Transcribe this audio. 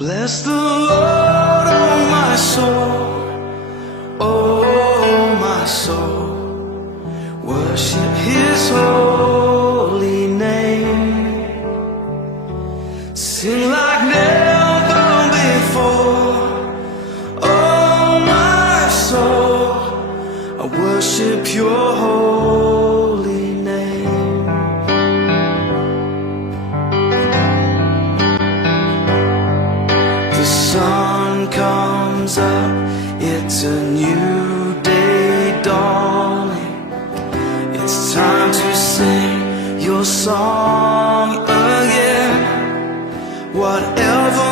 Bless the Lord, oh my soul, oh my soul. Worship His holy name. Sing like never before, oh my soul. I worship Your holy name. The sun comes up, it's a new day dawning. It's time to sing Your song again. Whatever